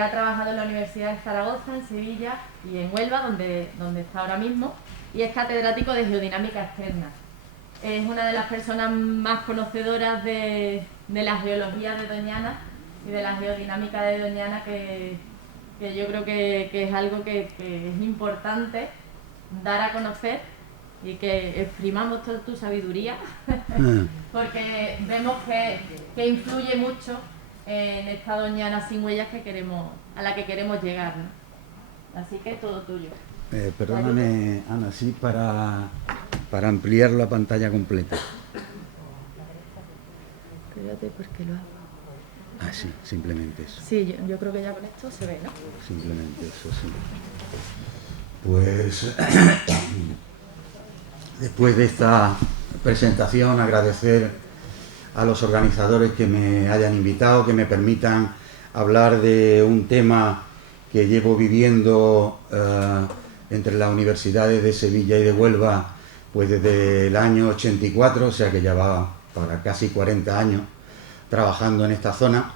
Ha trabajado en la Universidad de Zaragoza, en Sevilla y en Huelva, donde está ahora mismo, y es catedrático de geodinámica externa. Es una de las personas más conocedoras de la geología de Doñana y de la geodinámica de Doñana, que yo creo que es algo que es importante dar a conocer y que exprimamos toda tu sabiduría, porque vemos que influye mucho en esta Doñana sin huellas a la que queremos llegar, ¿no? Así que todo tuyo. Perdóname, Ana, sí, para ampliar la pantalla completa. Espérate, porque lo hago. Ah, sí, simplemente eso. Sí, yo creo que ya con esto se ve, ¿no? Simplemente eso, sí. Pues, después de esta presentación, agradecer a los organizadores que me hayan invitado, que me permitan hablar de un tema que llevo viviendo entre las universidades de Sevilla y de Huelva pues desde el año 84, o sea que ya va para casi 40 años trabajando en esta zona,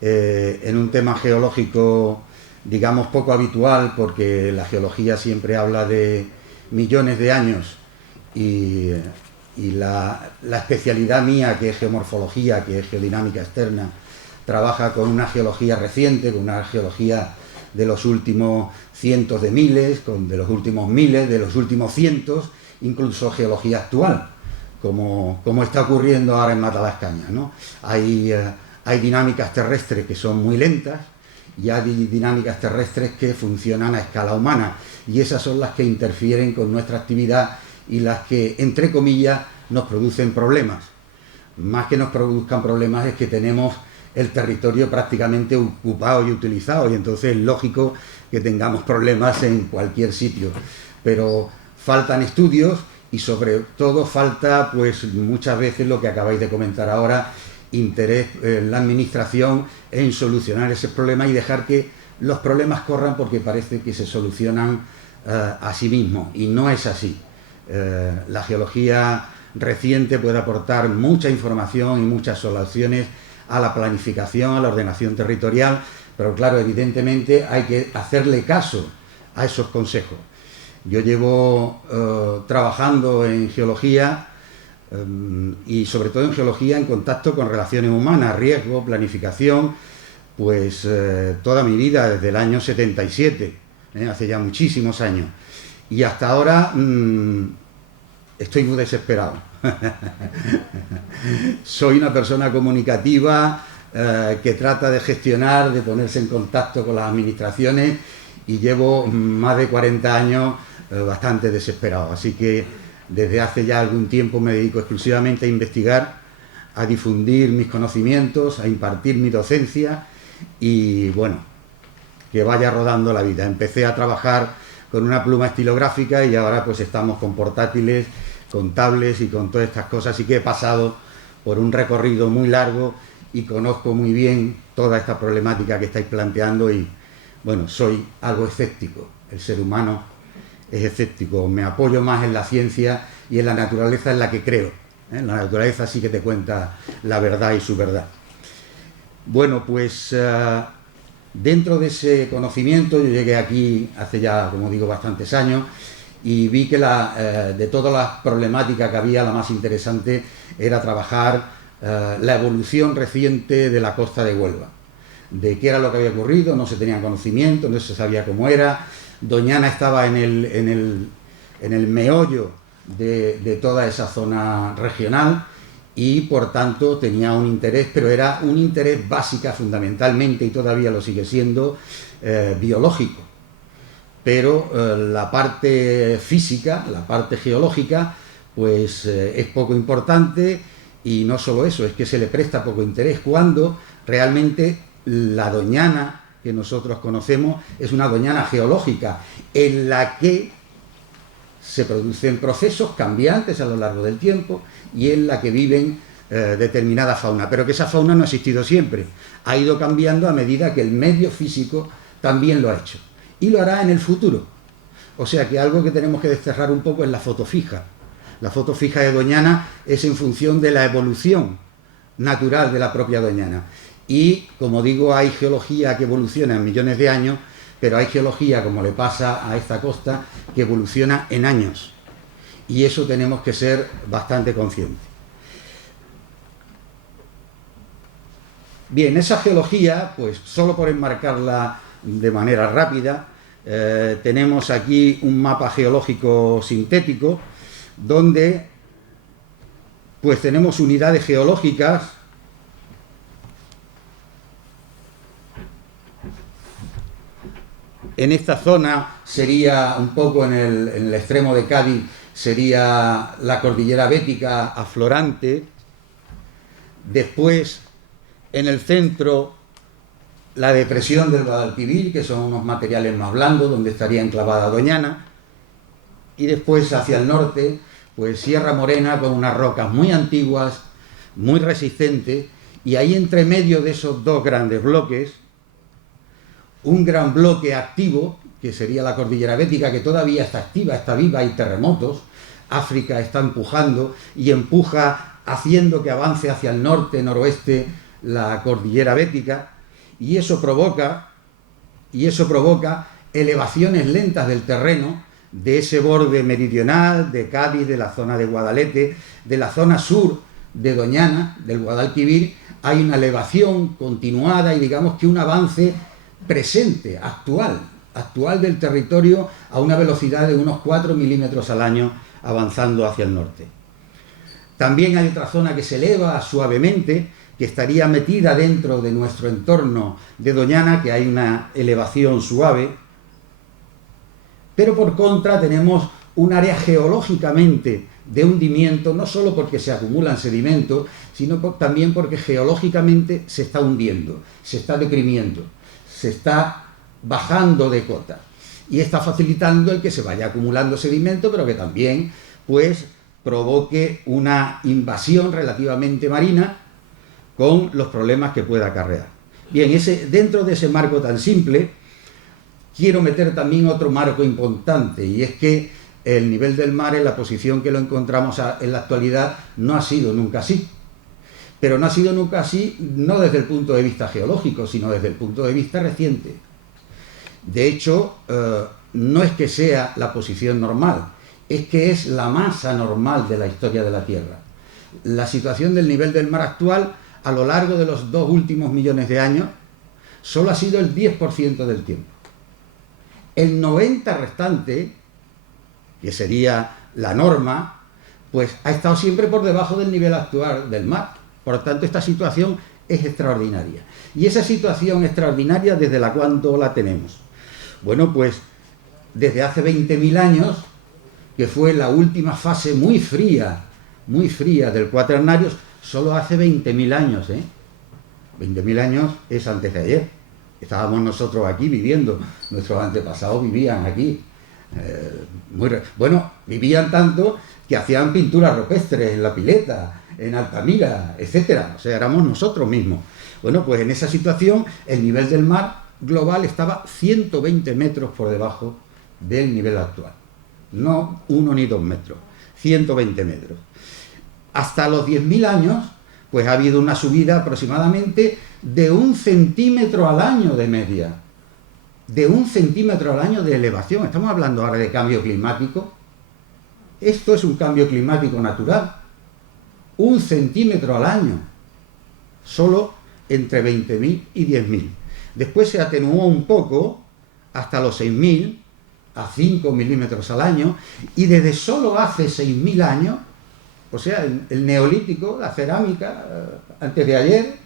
en un tema geológico, digamos, poco habitual, porque la geología siempre habla de millones de años y la especialidad mía, que es geomorfología, que es geodinámica externa, trabaja con una geología reciente, con una geología de los últimos cientos de miles, de los últimos miles, de los últimos cientos, incluso geología actual, como está ocurriendo ahora en Matalascaña, ¿no? Hay dinámicas terrestres que son muy lentas y hay dinámicas terrestres que funcionan a escala humana, y esas son las que interfieren con nuestra actividad y las que, entre comillas, nos producen problemas. Más que nos produzcan problemas es que tenemos el territorio prácticamente ocupado y utilizado, y entonces es lógico que tengamos problemas en cualquier sitio. Pero faltan estudios y sobre todo falta, pues muchas veces lo que acabáis de comentar ahora, interés en la administración en solucionar ese problema y dejar que los problemas corran, porque parece que se solucionan a sí mismos, y no es así. La geología reciente puede aportar mucha información y muchas soluciones a la planificación, a la ordenación territorial, pero claro, evidentemente hay que hacerle caso a esos consejos. Yo llevo trabajando en geología y sobre todo en geología en contacto con relaciones humanas, riesgo, planificación, pues toda mi vida, desde el año 77, hace ya muchísimos años. Y hasta ahora estoy muy desesperado. Soy una persona comunicativa que trata de gestionar, de ponerse en contacto con las administraciones, y llevo más de 40 años bastante desesperado. Así que desde hace ya algún tiempo me dedico exclusivamente a investigar, a difundir mis conocimientos, a impartir mi docencia y, bueno, que vaya rodando la vida. Empecé a trabajar con una pluma estilográfica y ahora pues estamos con portátiles, con tablets y con todas estas cosas, así que he pasado por un recorrido muy largo y conozco muy bien toda esta problemática que estáis planteando y, bueno, soy algo escéptico. El ser humano es escéptico, me apoyo más en la ciencia y en la naturaleza en la que creo. La naturaleza sí que te cuenta la verdad y su verdad. Bueno, pues dentro de ese conocimiento, yo llegué aquí hace ya, como digo, bastantes años, y vi que de todas las problemáticas que había, la más interesante era trabajar la evolución reciente de la costa de Huelva, de qué era lo que había ocurrido. No se tenía conocimiento, no se sabía cómo era. Doñana estaba en el meollo de toda esa zona regional y por tanto tenía un interés, pero era un interés básico fundamentalmente, y todavía lo sigue siendo, biológico. Pero la parte física, la parte geológica, pues es poco importante, y no solo eso, es que se le presta poco interés cuando realmente la Doñana que nosotros conocemos es una Doñana geológica en la que se producen procesos cambiantes a lo largo del tiempo y en la que viven determinada fauna, pero que esa fauna no ha existido siempre, ha ido cambiando a medida que el medio físico también lo ha hecho. Y lo hará en el futuro. O sea que algo que tenemos que desterrar un poco es la foto fija. La foto fija de Doñana es en función de la evolución natural de la propia Doñana. Y, como digo, hay geología que evoluciona en millones de años, pero hay geología, como le pasa a esta costa, que evoluciona en años. Y eso tenemos que ser bastante conscientes. Bien, esa geología, pues solo por enmarcarla de manera rápida, tenemos aquí un mapa geológico sintético, donde pues tenemos unidades geológicas en esta zona. Sería un poco en el extremo de Cádiz, sería la cordillera bética aflorante. Después, en el centro, la depresión del Guadalquivir, que son unos materiales más blandos, donde estaría enclavada Doñana. Y después, hacia el norte, pues Sierra Morena, con unas rocas muy antiguas, muy resistentes, y ahí entre medio de esos dos grandes bloques, un gran bloque activo, que sería la cordillera bética, que todavía está activa, está viva, hay terremotos. África está empujando y empuja, haciendo que avance hacia el norte, noroeste, la cordillera bética, y eso provoca elevaciones lentas del terreno, de ese borde meridional, de Cádiz, de la zona de Guadalete, de la zona sur de Doñana, del Guadalquivir. Hay una elevación continuada y digamos que un avance presente, actual del territorio, a una velocidad de unos 4 milímetros al año, avanzando hacia el norte. También hay otra zona que se eleva suavemente, que estaría metida dentro de nuestro entorno de Doñana, que hay una elevación suave, pero por contra tenemos un área geológicamente de hundimiento, no solo porque se acumulan sedimentos, sino también porque geológicamente se está hundiendo, se está deprimiendo, se está bajando de cota, y está facilitando el que se vaya acumulando sedimento, pero que también pues provoque una invasión relativamente marina, con los problemas que pueda acarrear. Bien, dentro de ese marco tan simple, quiero meter también otro marco importante, y es que el nivel del mar, en la posición que lo encontramos en la actualidad, no ha sido nunca así. Pero no ha sido nunca así, no desde el punto de vista geológico, sino desde el punto de vista reciente. De hecho, no es que sea la posición normal, es que es la más anormal de la historia de la Tierra. La situación del nivel del mar actual, a lo largo de los 2 últimos millones de años, solo ha sido el 10% del tiempo. El 90% restante, que sería la norma, pues ha estado siempre por debajo del nivel actual del mar. Por lo tanto, esta situación es extraordinaria. Y esa situación extraordinaria, ¿desde la cuándo la tenemos? Bueno, pues desde hace 20.000 años, que fue la última fase muy fría del Cuaternario, solo hace 20.000 años, 20.000 años es antes de ayer. Estábamos nosotros aquí viviendo, nuestros antepasados vivían aquí. Vivían tanto que hacían pinturas rupestres en La Pileta, en Altamira, etcétera. O sea, éramos nosotros mismos. Bueno, pues en esa situación el nivel del mar global estaba 120 metros por debajo del nivel actual. No 1 ni 2 metros, 120 metros. Hasta los 10.000 años, pues ha habido una subida aproximadamente de 1 centímetro al año de media. De 1 centímetro al año de elevación. Estamos hablando ahora de cambio climático. Esto es un cambio climático natural. 1 centímetro al año. Solo entre 20.000 y 10.000. Después se atenuó un poco hasta los 6.000, a 5 milímetros al año, y desde solo hace 6.000 años, o sea, el neolítico, la cerámica, antes de ayer,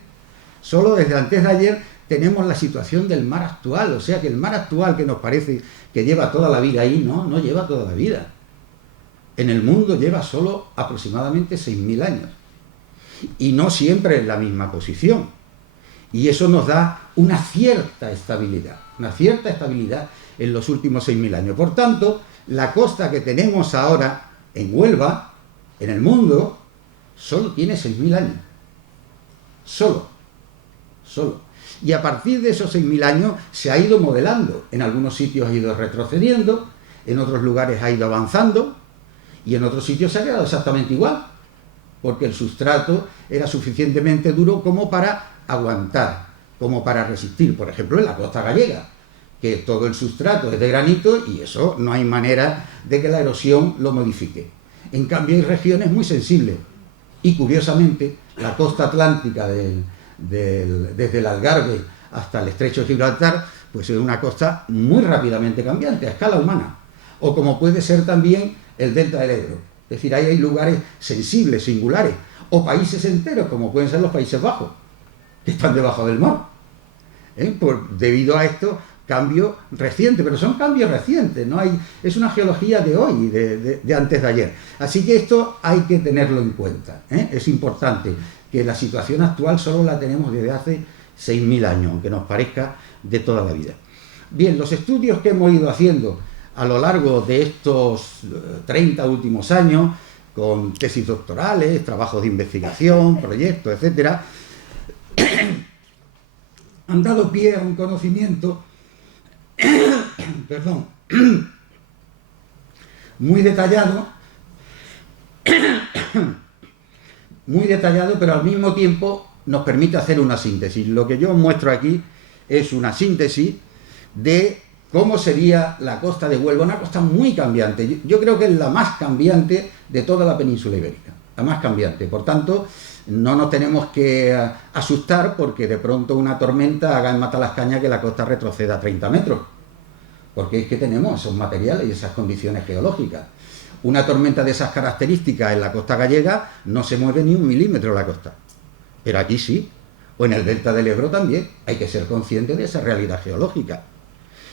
solo desde antes de ayer tenemos la situación del mar actual. O sea que el mar actual, que nos parece que lleva toda la vida ahí, no lleva toda la vida. En el mundo lleva solo aproximadamente 6.000 años. Y no siempre en la misma posición. Y eso nos da una cierta estabilidad en los últimos 6.000 años. Por tanto, la costa que tenemos ahora en Huelva, en el mundo, solo tiene 6.000 años. Solo. Y a partir de esos 6.000 años se ha ido modelando. En algunos sitios ha ido retrocediendo, en otros lugares ha ido avanzando, y en otros sitios se ha quedado exactamente igual. porque el sustrato era suficientemente duro como para aguantar, como para resistir. Por ejemplo, en la costa gallega, que todo el sustrato es de granito y eso no hay manera de que la erosión lo modifique. En cambio, hay regiones muy sensibles. Y curiosamente, la costa atlántica desde el Algarve hasta el estrecho de Gibraltar, pues es una costa muy rápidamente cambiante, a escala humana. O como puede ser también el delta del Ebro. Es decir, ahí hay lugares sensibles, singulares. O países enteros, como pueden ser los Países Bajos, que están debajo del mar. Debido a estos cambios recientes, pero son cambios recientes, no hay, es una geología de hoy, de antes de ayer. Así que esto hay que tenerlo en cuenta. Es importante que la situación actual solo la tenemos desde hace 6.000 años, aunque nos parezca de toda la vida. Bien, los estudios que hemos ido haciendo a lo largo de estos 30 últimos años, con tesis doctorales, trabajos de investigación, proyectos, etcétera, han dado pie a un conocimiento perdón, muy detallado, pero al mismo tiempo nos permite hacer una síntesis. Lo que yo os muestro aquí es una síntesis de cómo sería la costa de Huelva, una costa muy cambiante. Yo creo que es la más cambiante de toda la península ibérica, la más cambiante. Por tanto, no nos tenemos que asustar porque de pronto una tormenta haga en Matalascaña que la costa retroceda 30 metros. Porque es que tenemos esos materiales y esas condiciones geológicas. Una tormenta de esas características en la costa gallega no se mueve ni 1 milímetro la costa. Pero aquí sí. O en el delta del Ebro también. Hay que ser consciente de esa realidad geológica.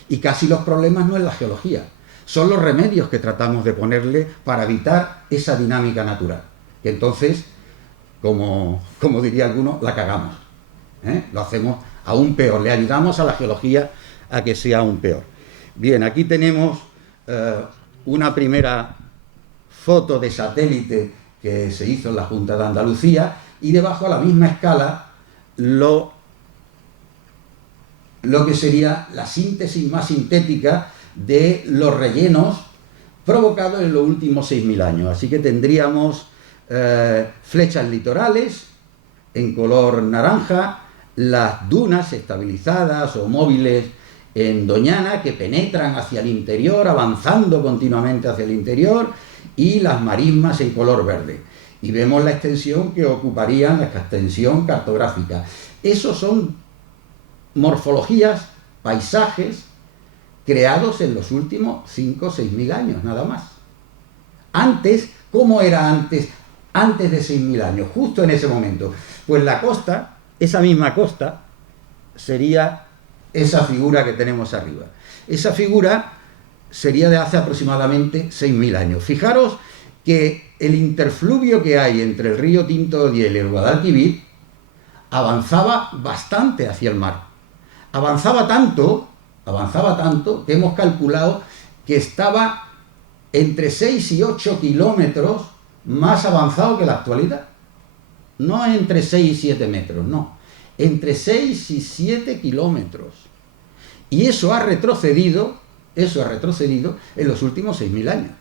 Y casi los problemas no es la geología. Son los remedios que tratamos de ponerle para evitar esa dinámica natural. Que entonces, como diría alguno, la cagamos. Lo hacemos aún peor. Le ayudamos a la geología a que sea aún peor. Bien, aquí tenemos una primera foto de satélite que se hizo en la Junta de Andalucía y debajo a la misma escala lo que sería la síntesis más sintética de los rellenos provocados en los últimos 6.000 años. Así que tendríamos flechas litorales en color naranja, las dunas estabilizadas o móviles en Doñana que penetran hacia el interior, avanzando continuamente hacia el interior, y las marismas en color verde. Y vemos la extensión que ocuparían, la extensión cartográfica. Esos son morfologías, paisajes, creados en los últimos 5 o 6.000 años, nada más. Antes, ¿cómo era antes? Antes de 6.000 años, justo en ese momento. Pues la costa, esa misma costa, sería esa figura que tenemos arriba. Esa figura sería de hace aproximadamente 6.000 años. Fijaros que el interfluvio que hay entre el río Tinto y el Guadalquivir avanzaba bastante hacia el mar. Avanzaba tanto que hemos calculado que estaba entre 6 y 8 kilómetros más avanzado que la actualidad. No entre 6 y 7 metros, no. Entre 6 y 7 kilómetros. Y eso ha retrocedido en los últimos 6.000 años.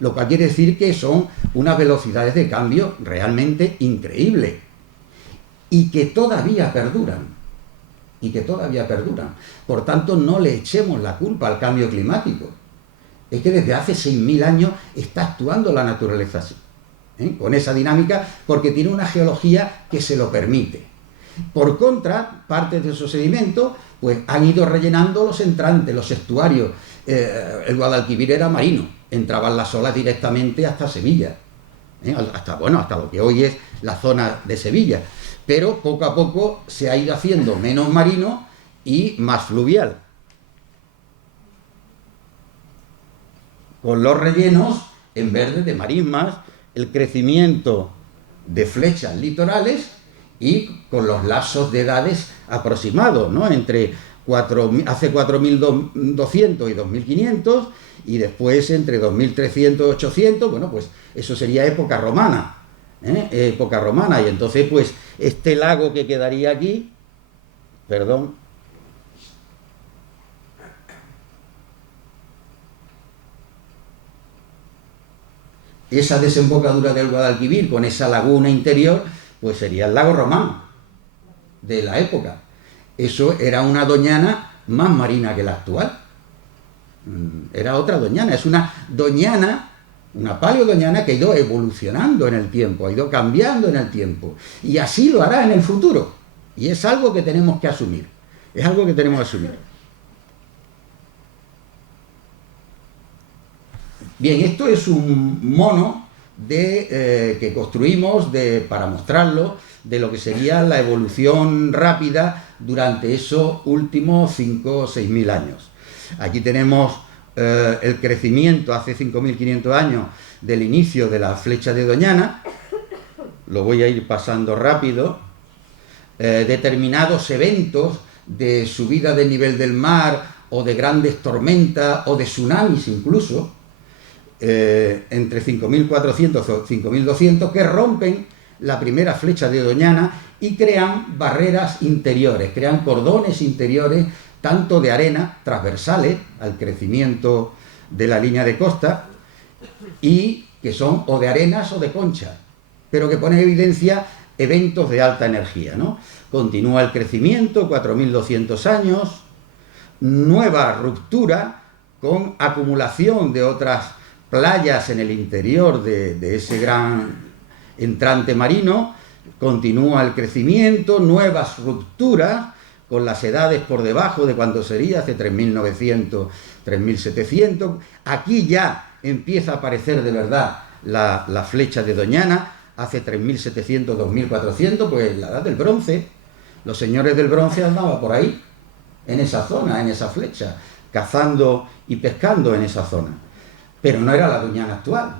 Lo cual quiere decir que son unas velocidades de cambio realmente increíbles. Y que todavía perduran. Por tanto, no le echemos la culpa al cambio climático. Es que desde hace 6.000 años está actuando la naturaleza así, con esa dinámica, porque tiene una geología que se lo permite. Por contra, parte de esos sedimentos pues han ido rellenando los entrantes, los estuarios. El Guadalquivir era marino, entraban las olas directamente hasta Sevilla, hasta lo que hoy es la zona de Sevilla. Pero poco a poco se ha ido haciendo menos marino y más fluvial. Con los rellenos en verde de marismas, el crecimiento de flechas litorales y con los lapsos de edades aproximados, ¿no? Entre hace 4.200 y 2.500 y después entre 2.300 y 800, bueno, pues eso sería época romana, época romana, y entonces pues este lago que quedaría aquí, perdón, esa desembocadura del Guadalquivir con esa laguna interior, pues sería el lago Román de la época. Eso era una doñana más marina que la actual. Era otra doñana, es una doñana, una paleodoñana que ha ido evolucionando en el tiempo, ha ido cambiando en el tiempo. Y así lo hará en el futuro. Y es algo que tenemos que asumir. Es algo que tenemos que asumir. Bien, esto es un mono que construimos para mostrarlo de lo que sería la evolución rápida durante esos últimos 5 o 6.000 años. Aquí tenemos el crecimiento hace 5.500 años del inicio de la flecha de Doñana. Lo voy a ir pasando rápido. Determinados eventos de subida del nivel del mar o de grandes tormentas o de tsunamis incluso, entre 5.400 o 5.200, que rompen la primera flecha de Doñana y crean barreras interiores, crean cordones interiores, tanto de arena, transversales al crecimiento de la línea de costa, y que son o de arenas o de conchas, pero que ponen en evidencia eventos de alta energía, ¿no? Continúa el crecimiento, 4.200 años, nueva ruptura con acumulación de otras playas en el interior de ese gran entrante marino, continúa el crecimiento, nuevas rupturas con las edades por debajo de cuando sería, hace 3.900, 3.700. Aquí ya empieza a aparecer de verdad la flecha de Doñana, hace 3.700, 2.400, pues la edad del bronce. Los señores del bronce andaban por ahí, en esa zona, en esa flecha, cazando y pescando en esa zona. Pero no era la Doñana actual,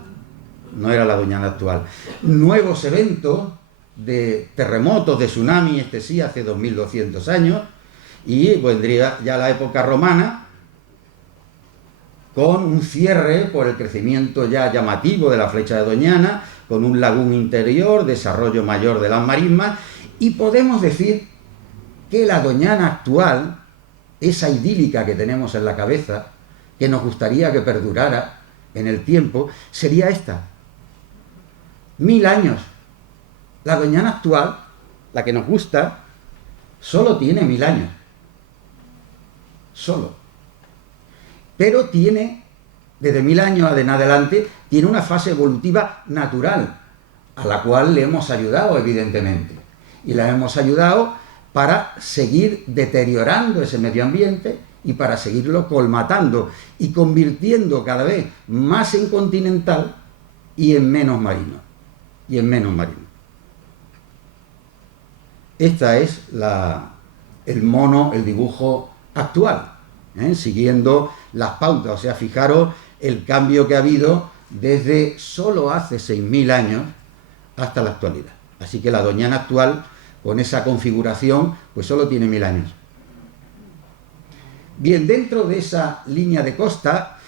no era la Doñana actual. Nuevos eventos de terremotos, de tsunami, este sí, hace 2.200 años, y vendría ya la época romana, con un cierre por el crecimiento ya llamativo de la flecha de Doñana, con un lagún interior, desarrollo mayor de las marismas, y podemos decir que la Doñana actual, esa idílica que tenemos en la cabeza, que nos gustaría que perdurara en el tiempo, sería esta. 1.000 años. La Doñana actual, la que nos gusta, solo tiene 1.000 años. Solo. Pero tiene, desde 1.000 años en adelante, tiene una fase evolutiva natural, a la cual le hemos ayudado, evidentemente. Y la hemos ayudado para seguir deteriorando ese medio ambiente y para seguirlo colmatando y convirtiendo cada vez más en continental y en menos marino. Y en menos marino. Esta es el mono, el dibujo actual, siguiendo las pautas. O sea, fijaros el cambio que ha habido desde solo hace 6.000 años hasta la actualidad. Así que la Doñana actual, con esa configuración, pues solo tiene 1.000 años. Bien, dentro de esa línea de costa,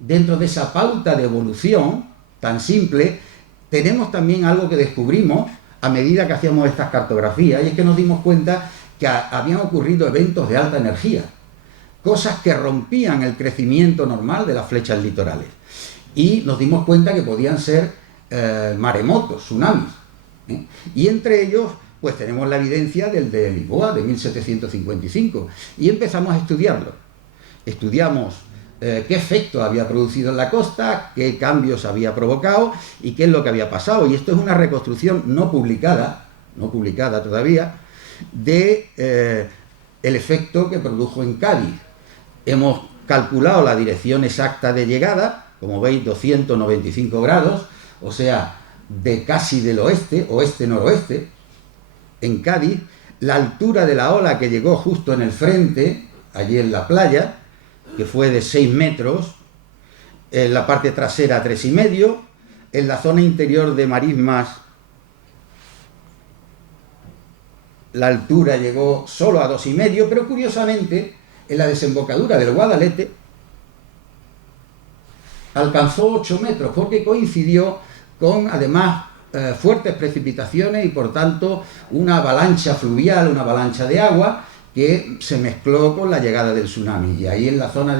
dentro de esa pauta de evolución tan simple, tenemos también algo que descubrimos a medida que hacíamos estas cartografías, y es que nos dimos cuenta que habían ocurrido eventos de alta energía, cosas que rompían el crecimiento normal de las flechas litorales. Y nos dimos cuenta que podían ser maremotos, tsunamis. Y entre ellos, pues tenemos la evidencia del de Lisboa, de 1755, y empezamos a estudiarlo. Estudiamos qué efecto había producido en la costa, qué cambios había provocado y qué es lo que había pasado. Y esto es una reconstrucción no publicada todavía, de el efecto que produjo en Cádiz. Hemos calculado la dirección exacta de llegada, como veis, 295 grados, o sea, de casi del oeste, oeste-noroeste, en Cádiz. La altura de la ola que llegó justo en el frente, allí en la playa, que fue de 6 metros, en la parte trasera 3,5, en la zona interior de marismas la altura llegó solo a 2,5, pero curiosamente en la desembocadura del Guadalete alcanzó 8 metros, porque coincidió con además fuertes precipitaciones y por tanto una avalancha fluvial, una avalancha de agua que se mezcló con la llegada del tsunami. Y ahí en la zona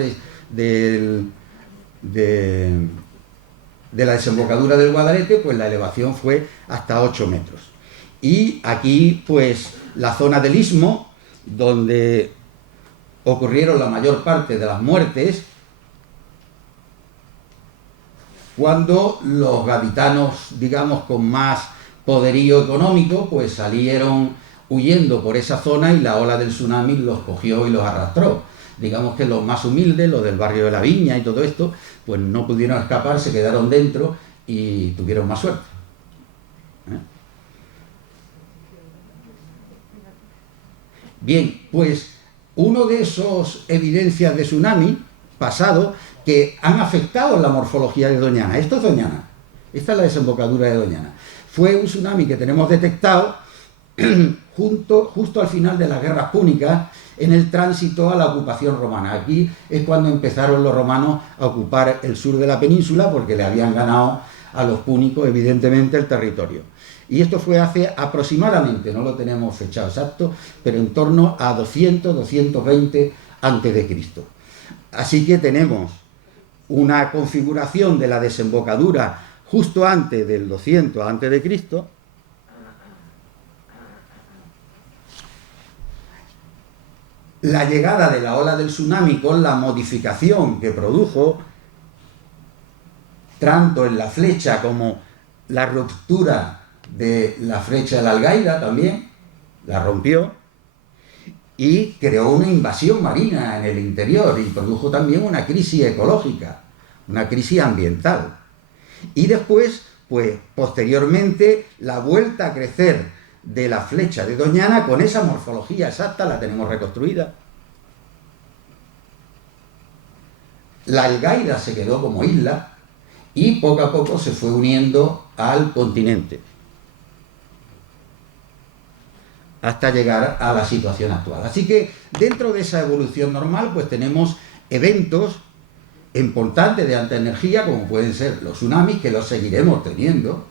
de la desembocadura del Guadalete, pues la elevación fue hasta 8 metros. Y aquí, pues, la zona del Istmo, donde ocurrieron la mayor parte de las muertes, cuando los gaditanos, digamos, con más poderío económico, pues salieron huyendo por esa zona y la ola del tsunami los cogió y los arrastró. Digamos que los más humildes, los del barrio de la Viña y todo esto, pues no pudieron escapar, se quedaron dentro y tuvieron más suerte. Bien, pues uno de esos evidencias de tsunami pasado que han afectado la morfología de Doñana, esto es Doñana, esta es la desembocadura de Doñana, fue un tsunami que tenemos detectado justo al final de las guerras púnicas, en el tránsito a la ocupación romana. Aquí es cuando empezaron los romanos a ocupar el sur de la península, porque le habían ganado a los púnicos, evidentemente, el territorio. Y esto fue hace aproximadamente, no lo tenemos fechado exacto, pero en torno a 200-220 a.C. Así que tenemos una configuración de la desembocadura justo antes del 200 a.C., la llegada de la ola del tsunami con la modificación que produjo, tanto en la flecha como la ruptura de la flecha de la Algaida también, la rompió, y creó una invasión marina en el interior y produjo también una crisis ecológica, una crisis ambiental. Y después, pues posteriormente, la vuelta a crecer de la flecha de Doñana con esa morfología exacta, la tenemos reconstruida. La Algaida se quedó como isla y poco a poco se fue uniendo al continente hasta llegar a la situación actual. Así que dentro de esa evolución normal, pues tenemos eventos importantes de alta energía, como pueden ser los tsunamis, que los seguiremos teniendo.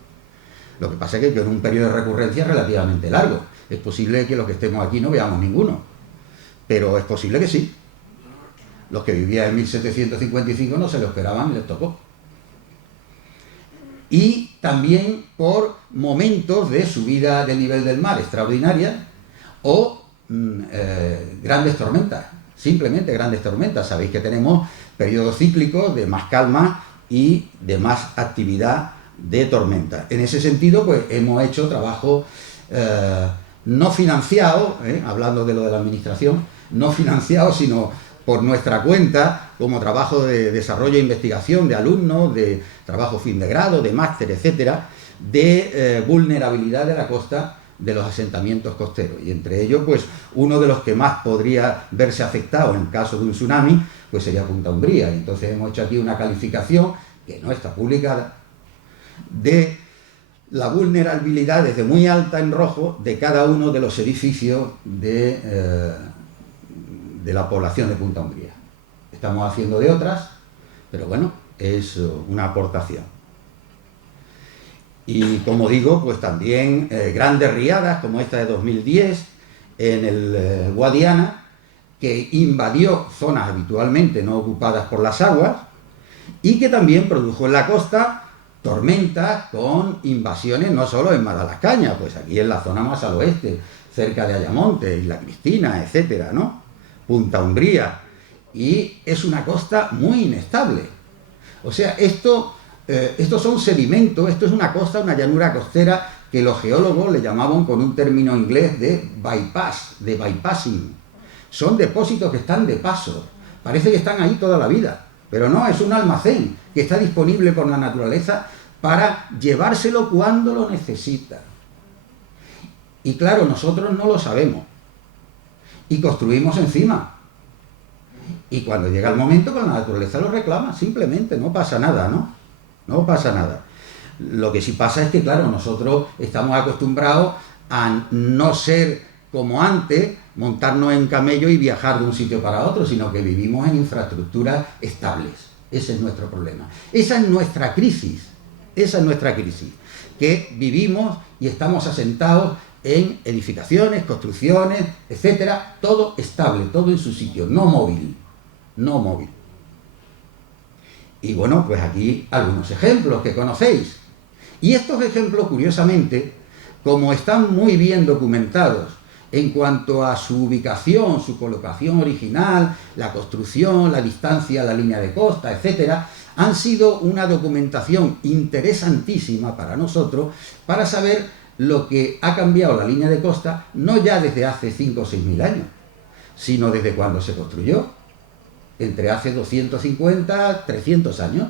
Lo que pasa es que en un periodo de recurrencia relativamente largo. Es posible que los que estemos aquí no veamos ninguno, pero es posible que sí. Los que vivían en 1755 no se lo esperaban y les tocó. Y también por momentos de subida del nivel del mar extraordinaria o grandes tormentas, simplemente grandes tormentas. Sabéis que tenemos periodos cíclicos de más calma y de más actividad de tormenta. En ese sentido, pues hemos hecho trabajo no financiado, hablando de lo de la administración, no financiado, sino por nuestra cuenta, como trabajo de desarrollo e investigación de alumnos, de trabajo fin de grado, de máster, etcétera, de vulnerabilidad de la costa de los asentamientos costeros. Y entre ellos, pues uno de los que más podría verse afectado en caso de un tsunami, pues sería Punta Umbría. Entonces hemos hecho aquí una calificación, que no está publicada, de la vulnerabilidad desde muy alta en rojo de cada uno de los edificios de la población de Punta Umbría. Estamos haciendo de otras, pero bueno, es una aportación. Y como digo, pues también grandes riadas como esta de 2010 en el Guadiana, que invadió zonas habitualmente no ocupadas por las aguas y que también produjo en la costa tormentas con invasiones no solo en Madalascaña, pues aquí en la zona más al oeste, cerca de Ayamonte, Isla Cristina, etcétera, ¿no? Punta Umbría, y es una costa muy inestable. O sea, estos son sedimentos, esto es una costa, una llanura costera que los geólogos le llamaban con un término inglés de bypass, de bypassing. Son depósitos que están de paso, parece que están ahí toda la vida, pero no, es un almacén que está disponible por la naturaleza para llevárselo cuando lo necesita. Y claro, nosotros no lo sabemos y construimos encima. Y cuando llega el momento, con la naturaleza lo reclama, simplemente, no pasa nada, ¿no? No pasa nada. Lo que sí pasa es que, claro, nosotros estamos acostumbrados a no ser como antes, montarnos en camello y viajar de un sitio para otro, sino que vivimos en infraestructuras estables. Ese es nuestro problema. Esa es nuestra crisis. Esa es nuestra crisis. Que vivimos y estamos asentados en edificaciones, construcciones, etcétera, todo estable, todo en su sitio, no móvil, no móvil. Y bueno, pues aquí algunos ejemplos que conocéis. Y estos ejemplos, curiosamente, como están muy bien documentados en cuanto a su ubicación, su colocación original, la construcción, la distancia a la línea de costa, etcétera, han sido una documentación interesantísima para nosotros para saber lo que ha cambiado la línea de costa, no ya desde hace 5 o 6 mil años, sino desde cuando se construyó, entre hace 250, 300 años.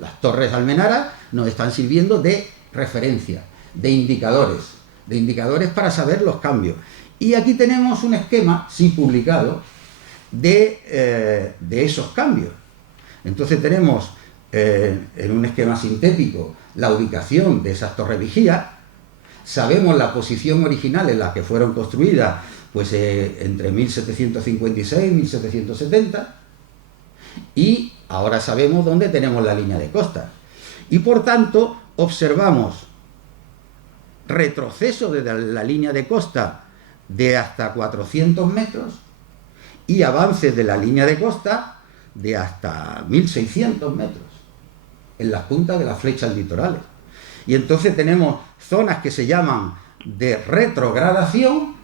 Las torres almenaras nos están sirviendo de referencia, de indicadores para saber los cambios. Y aquí tenemos un esquema, sí publicado, de esos cambios. Entonces tenemos en un esquema sintético la ubicación de esas torres vigías, sabemos la posición original en la que fueron construidas, pues entre 1756 y 1770, y ahora sabemos dónde tenemos la línea de costa. Y por tanto observamos retroceso de la línea de costa de hasta 400 metros y avances de la línea de costa de hasta 1600 metros en las puntas de las flechas litorales. Y entonces tenemos zonas que se llaman de retrogradación,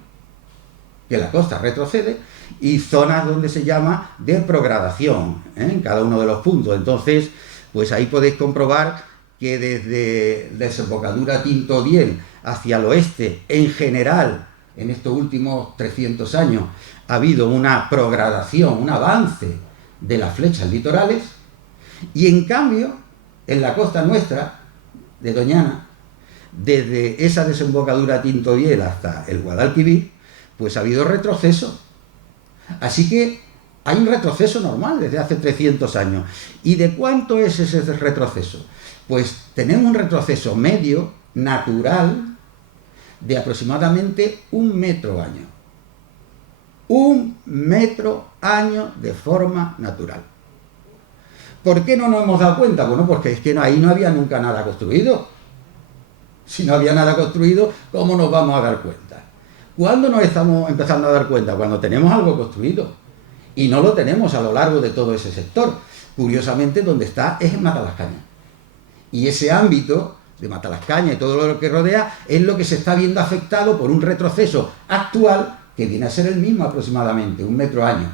que la costa retrocede, y zonas donde se llama de progradación, en cada uno de los puntos. Entonces, pues ahí podéis comprobar que desde desembocadura Tinto Diel hacia el oeste, en general, en estos últimos 300 años, ha habido una progradación, un avance de las flechas litorales, y en cambio, en la costa nuestra, de Doñana, desde esa desembocadura Tinto Diel hasta el Guadalquivir, pues ha habido retroceso. Así que hay un retroceso normal desde hace 300 años. ¿Y de cuánto es ese retroceso? Pues tenemos un retroceso medio, natural, de aproximadamente 1 metro año. 1 metro año de forma natural. ¿Por qué no nos hemos dado cuenta? Bueno, porque es que ahí no había nunca nada construido. Si no había nada construido, ¿cómo nos vamos a dar cuenta? ¿Cuándo nos estamos empezando a dar cuenta? Cuando tenemos algo construido. Y no lo tenemos a lo largo de todo ese sector. Curiosamente, donde está es en Matalascaña. Y ese ámbito de Matalascaña y todo lo que rodea es lo que se está viendo afectado por un retroceso actual que viene a ser el mismo aproximadamente, 1 metro año.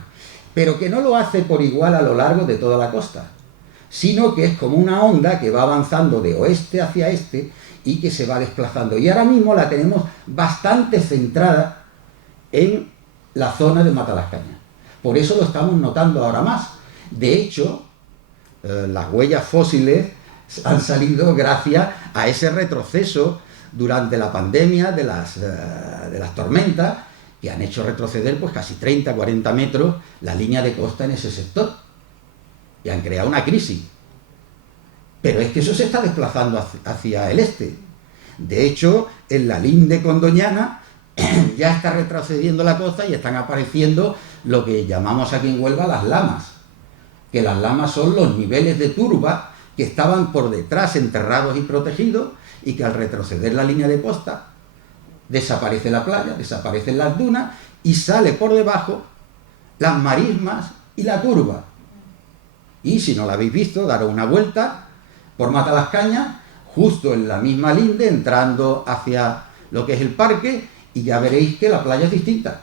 Pero que no lo hace por igual a lo largo de toda la costa, sino que es como una onda que va avanzando de oeste hacia este y que se va desplazando. Y ahora mismo la tenemos bastante centrada en la zona de Matalascaña. Por eso lo estamos notando ahora más. De hecho, las huellas fósiles han salido gracias a ese retroceso durante la pandemia de las tormentas, que han hecho retroceder pues casi 30, 40 metros la línea de costa en ese sector. Y han creado una crisis. Pero es que eso se está desplazando hacia el este. De hecho, en la linde con Doñana ya está retrocediendo la costa y están apareciendo lo que llamamos aquí en Huelva las lamas. Que las lamas son los niveles de turba que estaban por detrás enterrados y protegidos, y que al retroceder la línea de costa desaparece la playa, desaparecen las dunas y sale por debajo las marismas y la turba. Y si no la habéis visto, daros una vuelta por Matalascaña, justo en la misma linde, entrando hacia lo que es el parque, y ya veréis que la playa es distinta.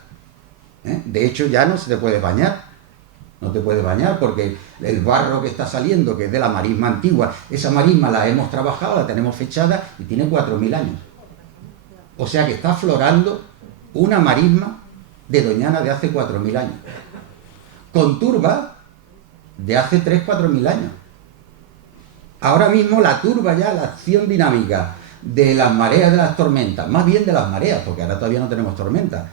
De hecho, ya no se te puede bañar. No te puedes bañar porque el barro que está saliendo, que es de la marisma antigua, esa marisma la hemos trabajado, la tenemos fechada y tiene 4000 años. O sea que está aflorando una marisma de Doñana de hace 4000 años. Con turba de hace 3-4000 años. Ahora mismo la turba ya, la acción dinámica de las mareas de las tormentas, más bien de las mareas, porque ahora todavía no tenemos tormentas,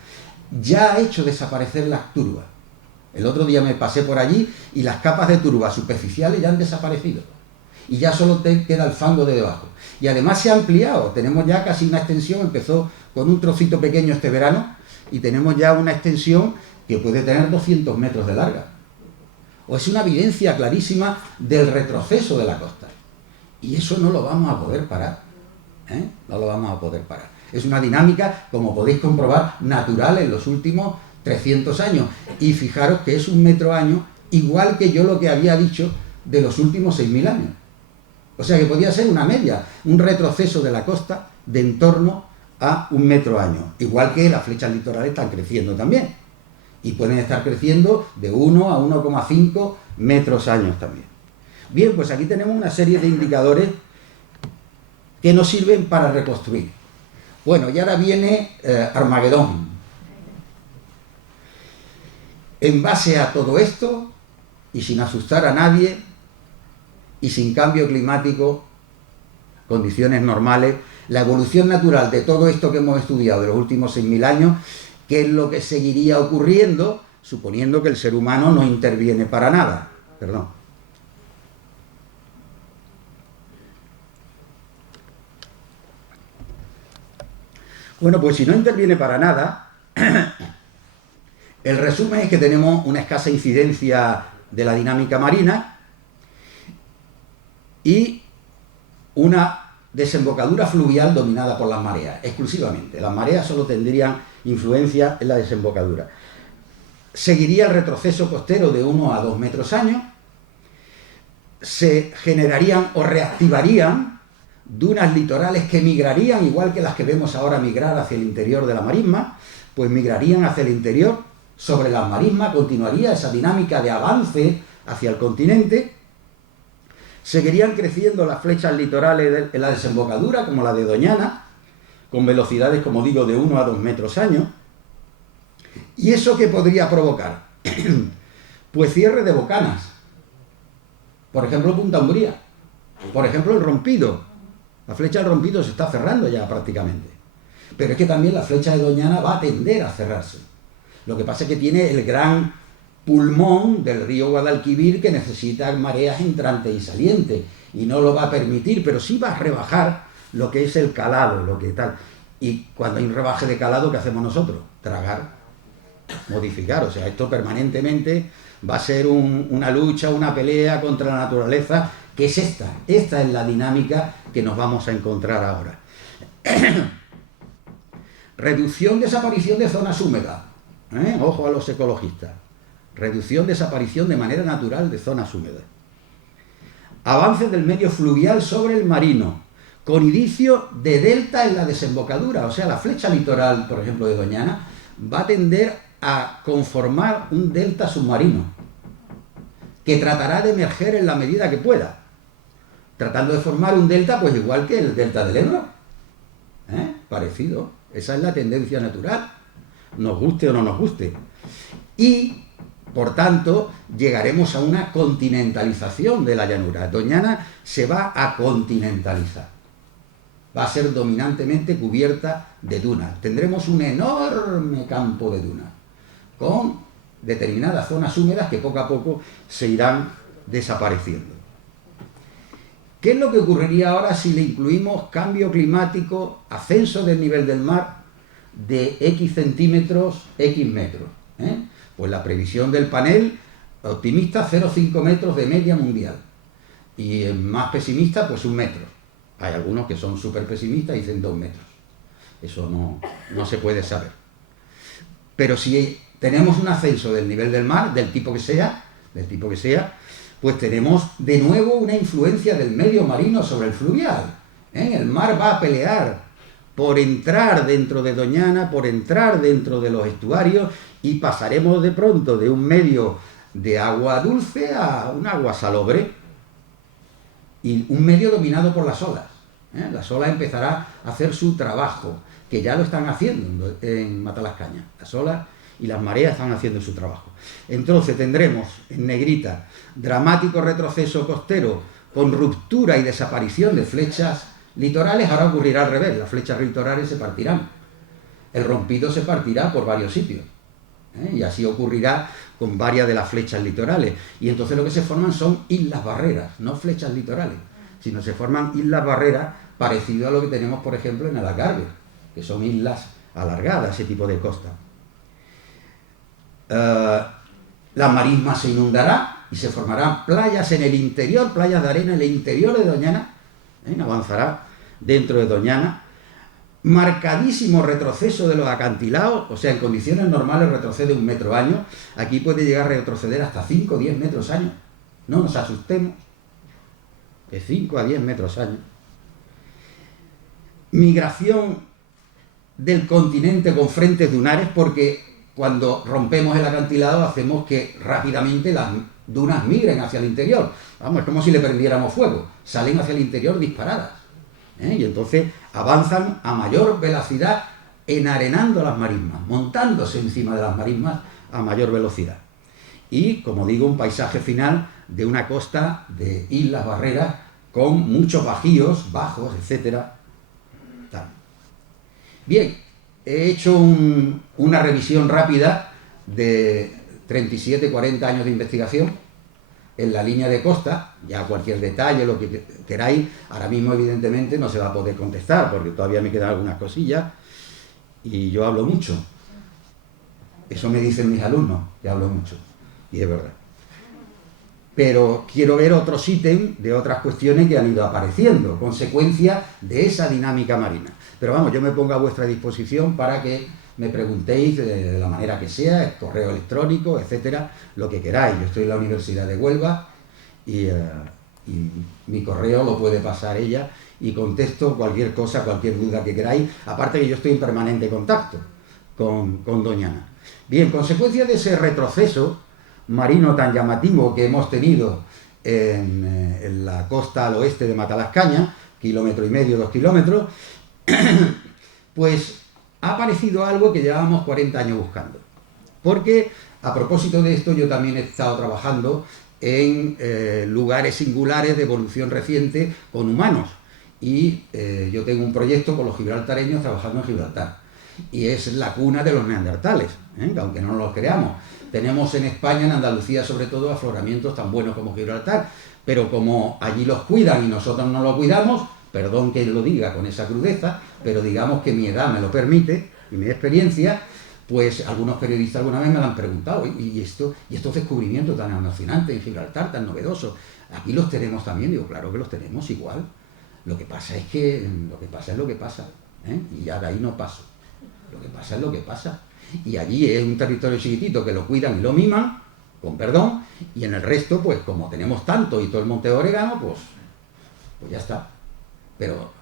ya ha hecho desaparecer las turbas. El otro día me pasé por allí y las capas de turba superficiales ya han desaparecido. Y ya solo te queda el fango de debajo. Y además se ha ampliado. Tenemos ya casi una extensión, empezó con un trocito pequeño este verano, y tenemos ya una extensión que puede tener 200 metros de larga. O es una evidencia clarísima del retroceso de la costa. Y eso no lo vamos a poder parar. No lo vamos a poder parar. Es una dinámica, como podéis comprobar, natural en los últimos 300 años. Y fijaros que es 1 metro año igual que yo lo que había dicho de los últimos 6.000 años. O sea que podía ser una media, un retroceso de la costa de en torno a 1 metro año. Igual que las flechas litorales están creciendo también. Y pueden estar creciendo de 1 a 1,5 metros años también. Bien, pues aquí tenemos una serie de indicadores que nos sirven para reconstruir. Bueno, y ahora viene Armagedón. En base a todo esto, y sin asustar a nadie, y sin cambio climático, condiciones normales, la evolución natural de todo esto que hemos estudiado de los últimos 6.000 años, ¿qué es lo que seguiría ocurriendo, suponiendo que el ser humano no interviene para nada? Perdón. Bueno, pues si no interviene para nada, el resumen es que tenemos una escasa incidencia de la dinámica marina y una desembocadura fluvial dominada por las mareas, exclusivamente. Las mareas solo tendrían influencia en la desembocadura. Seguiría el retroceso costero de 1 a 2 metros años, se generarían o reactivarían dunas litorales que migrarían, igual que las que vemos ahora migrar hacia el interior de la marisma, pues migrarían hacia el interior, sobre las marismas continuaría esa dinámica de avance hacia el continente, seguirían creciendo las flechas litorales en la desembocadura, como la de Doñana, con velocidades, como digo, de 1 a 2 metros año. ¿Y eso qué podría provocar? Pues cierre de bocanas. Por ejemplo, Punta Umbría. Por ejemplo, el Rompido. La flecha del Rompido se está cerrando ya prácticamente. Pero es que también la flecha de Doñana va a tender a cerrarse. Lo que pasa es que tiene el gran pulmón del río Guadalquivir que necesita mareas entrantes y salientes. Y no lo va a permitir, pero sí va a rebajar lo que es el calado, lo que tal. Y cuando hay un rebaje de calado, ¿qué hacemos nosotros? Tragar, modificar. O sea, esto permanentemente va a ser una lucha, una pelea contra la naturaleza, que es esta. Esta es la dinámica que nos vamos a encontrar ahora. Reducción, desaparición de zonas húmedas. Ojo a los ecologistas. Reducción, desaparición de manera natural de zonas húmedas. Avance del medio fluvial sobre el marino, con indicio de delta en la desembocadura. O sea, la flecha litoral, por ejemplo, de Doñana, va a tender a conformar un delta submarino, que tratará de emerger en la medida que pueda, tratando de formar un delta, pues igual que el delta del Ebro. Parecido. Esa es la tendencia natural, nos guste o no nos guste. Y, por tanto, llegaremos a una continentalización de la llanura. Doñana se va a continentalizar. Va a ser dominantemente cubierta de dunas. Tendremos un enorme campo de dunas, con determinadas zonas húmedas que poco a poco se irán desapareciendo. ¿Qué es lo que ocurriría ahora si le incluimos cambio climático, ascenso del nivel del mar de X centímetros, X metros? Pues la previsión del panel optimista, 0,5 metros de media mundial. Y el más pesimista, pues 1 metro. Hay algunos que son súper pesimistas y dicen 2 metros. Eso no se puede saber. Pero si tenemos un ascenso del nivel del mar, del tipo que sea, pues tenemos de nuevo una influencia del medio marino sobre el fluvial. El mar va a pelear por entrar dentro de Doñana, por entrar dentro de los estuarios, y pasaremos de pronto de un medio de agua dulce a un agua salobre, y un medio dominado por las olas. Las olas empezarán a hacer su trabajo, que ya lo están haciendo en Matalascaña. Las olas y las mareas están haciendo su trabajo. Entonces tendremos en negrita dramático retroceso costero con ruptura y desaparición de flechas litorales. Ahora ocurrirá al revés, las flechas litorales se partirán. El Rompido se partirá por varios sitios. Y así ocurrirá con varias de las flechas litorales. Y entonces lo que se forman son islas barreras, no flechas litorales, sino se forman islas barreras parecido a lo que tenemos, por ejemplo, en el Algarve, que son islas alargadas, ese tipo de costa. La marisma se inundará y se formarán playas en el interior, playas de arena en el interior de Doñana, avanzará dentro de Doñana, marcadísimo retroceso de los acantilados, o sea, en condiciones normales retrocede 1 metro año, aquí puede llegar a retroceder hasta 5 o 10 metros año. No nos asustemos, de 5 a 10 metros año. Migración del continente con frentes dunares, porque cuando rompemos el acantilado hacemos que rápidamente las dunas migren hacia el interior. Vamos, es como si le prendiéramos fuego, salen hacia el interior disparadas. Y entonces avanzan a mayor velocidad enarenando las marismas, montándose encima de las marismas a mayor velocidad. Y, como digo, un paisaje final de una costa de islas barreras con muchos bajíos, bajos, etcétera. Bien, he hecho una revisión rápida de 37-40 años de investigación en la línea de costa. Ya cualquier detalle, lo que queráis, ahora mismo evidentemente no se va a poder contestar porque todavía me quedan algunas cosillas y yo hablo mucho. Eso me dicen mis alumnos, que hablo mucho, y es verdad. Pero quiero ver otros ítems de otras cuestiones que han ido apareciendo, consecuencia de esa dinámica marina. Pero vamos, yo me pongo a vuestra disposición para que me preguntéis de la manera que sea, correo electrónico, etcétera, lo que queráis. Yo estoy en la Universidad de Huelva y mi correo lo puede pasar ella y contesto cualquier cosa, cualquier duda que queráis. Aparte que yo estoy en permanente contacto con doña Ana. Bien, consecuencia de ese retroceso marino tan llamativo que hemos tenido en la costa al oeste de Matalascaña, 1,5 km, 2 kilómetros, pues ha aparecido algo que llevábamos 40 años buscando. Porque, a propósito de esto, yo también he estado trabajando en lugares singulares de evolución reciente con humanos. Y yo tengo un proyecto con los gibraltareños trabajando en Gibraltar. Y es la cuna de los neandertales, aunque no nos lo creamos. Tenemos en España, en Andalucía sobre todo, afloramientos tan buenos como Gibraltar, pero como allí los cuidan y nosotros no los cuidamos, perdón que lo diga con esa crudeza, pero digamos que mi edad me lo permite y mi experiencia, pues algunos periodistas alguna vez me lo han preguntado, y estos descubrimientos tan emocionantes en Gibraltar, tan novedosos, ¿aquí los tenemos también? Digo, claro que los tenemos igual. Lo que pasa es que lo que pasa, y ya de ahí no paso. Lo que pasa es lo que pasa. Y allí es un territorio chiquitito que lo cuidan y lo miman, con perdón, y en el resto, pues como tenemos tanto y todo el monte de orégano, pues ya está. Pero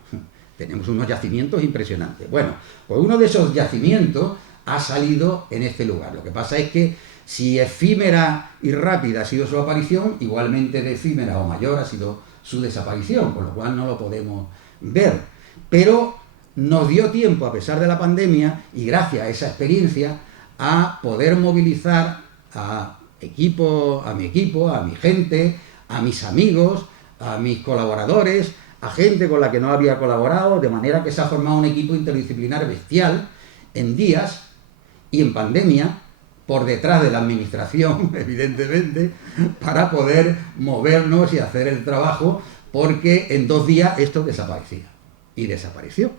tenemos unos yacimientos impresionantes. Bueno, pues uno de esos yacimientos ha salido en este lugar. Lo que pasa es que si efímera y rápida ha sido su aparición, igualmente de efímera o mayor ha sido su desaparición, con lo cual no lo podemos ver. Pero nos dio tiempo, a pesar de la pandemia, y gracias a esa experiencia, a poder movilizar a mi equipo, a mi gente, a mis amigos, a mis colaboradores, a gente con la que no había colaborado, de manera que se ha formado un equipo interdisciplinar bestial en días y en pandemia, por detrás de la administración, evidentemente, para poder movernos y hacer el trabajo, porque en 2 días esto desaparecía. Y desapareció.